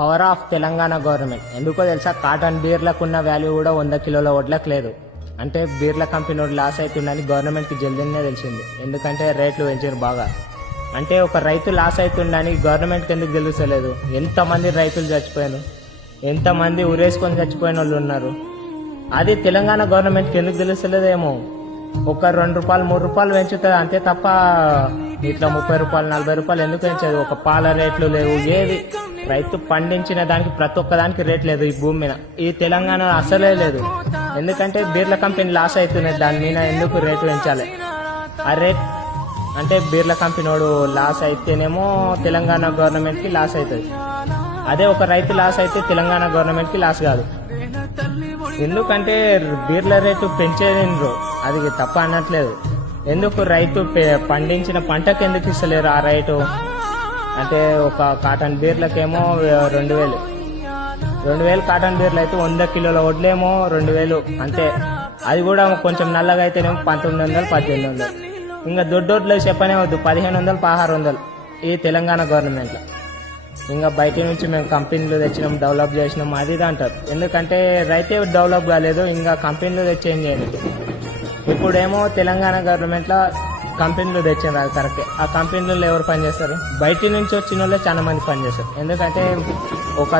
Power of Telangana government. ఎందుకో తెలుసా? Cotton బీర్లకు ఉన్న వాల్యూ కూడా వంద కిలోల ఓట్లకు లేదు. అంటే బీర్ల కంపెనీ వాడు లాస్ అవుతుందని గవర్నమెంట్కి జల్దీనే తెలిసింది. ఎందుకంటే రేట్లు పెంచారు బాగా. అంటే ఒక రైతు లాస్ అవుతుండని గవర్నమెంట్కి ఎందుకు తెలుస్తలేదు? ఎంతమంది రైతులు చచ్చిపోయారు? ఎంతమంది ఉరేసుకొని చచ్చిపోయిన వాళ్ళు ఉన్నారు? అది తెలంగాణ గవర్నమెంట్కి ఎందుకు తెలుస్తలేదేమో? ఒక రెండు రూపాయలు మూడు రూపాయలు పెంచుతుంది అంతే తప్ప ఇట్లా ముప్పై రూపాయలు నలభై రూపాయలు ఎందుకు పెంచదు? ఒక పాల రేట్లు లేవు ఏది? రైతు పండించిన దానికి ప్రతి ఒక్క దానికి రేట్ లేదు ఈ భూమి మీద. ఈ తెలంగాణ అసలే లేదు. ఎందుకంటే బీర్ల కంపెనీ లాస్ అవుతున్నది. దాని మీద ఎందుకు రేటు పెంచాలి? ఆ రేట్ అంటే బీర్ల కంపెనీ లాస్ అయితేనేమో తెలంగాణ గవర్నమెంట్కి లాస్ అవుతుంది. అదే ఒక రైతు లాస్ అయితే తెలంగాణ గవర్నమెంట్కి లాస్ కాదు. ఎందుకంటే బీర్ల రేటు పెంచేదిండ్రు? అది తప్ప అనట్లేదు. ఎందుకు రైతు పండించిన పంటకు ఎందుకు ఇస్తలేరు ఆ రైతు? అంటే ఒక కాటన్ బీర్లకేమో రెండు వేలు. రెండు వేలు కాటన్ బీర్లు అయితే వంద కిలోల వడ్లేమో రెండు వేలు అంతే. అది కూడా కొంచెం నల్లగా అయితేనేమో పంతొమ్మిది వందలు పద్దెనిమిది వందలు. ఇంకా దొడ్డోడ్లు చెప్పనే వద్దు పదిహేను వందలు పదహారు వందలు ఈ తెలంగాణ గవర్నమెంట్లో. ఇంకా బయట నుంచి మేము కంపెనీలు తెచ్చినాం డెవలప్ చేసినాం అది ఇది అంటారు. ఎందుకంటే రైతే డెవలప్ కాలేదు ఇంకా కంపెనీలు తెచ్చేం చేయలేదు. ఇప్పుడేమో తెలంగాణ గవర్నమెంట్లో కంపెనీలు తెచ్చారు అది కరెక్ట్. ఆ కంపెనీలో ఎవరు పనిచేస్తారు? బయట నుంచి వచ్చిన వాళ్ళే చాలా మంది పనిచేస్తారు. ఎందుకంటే ఒక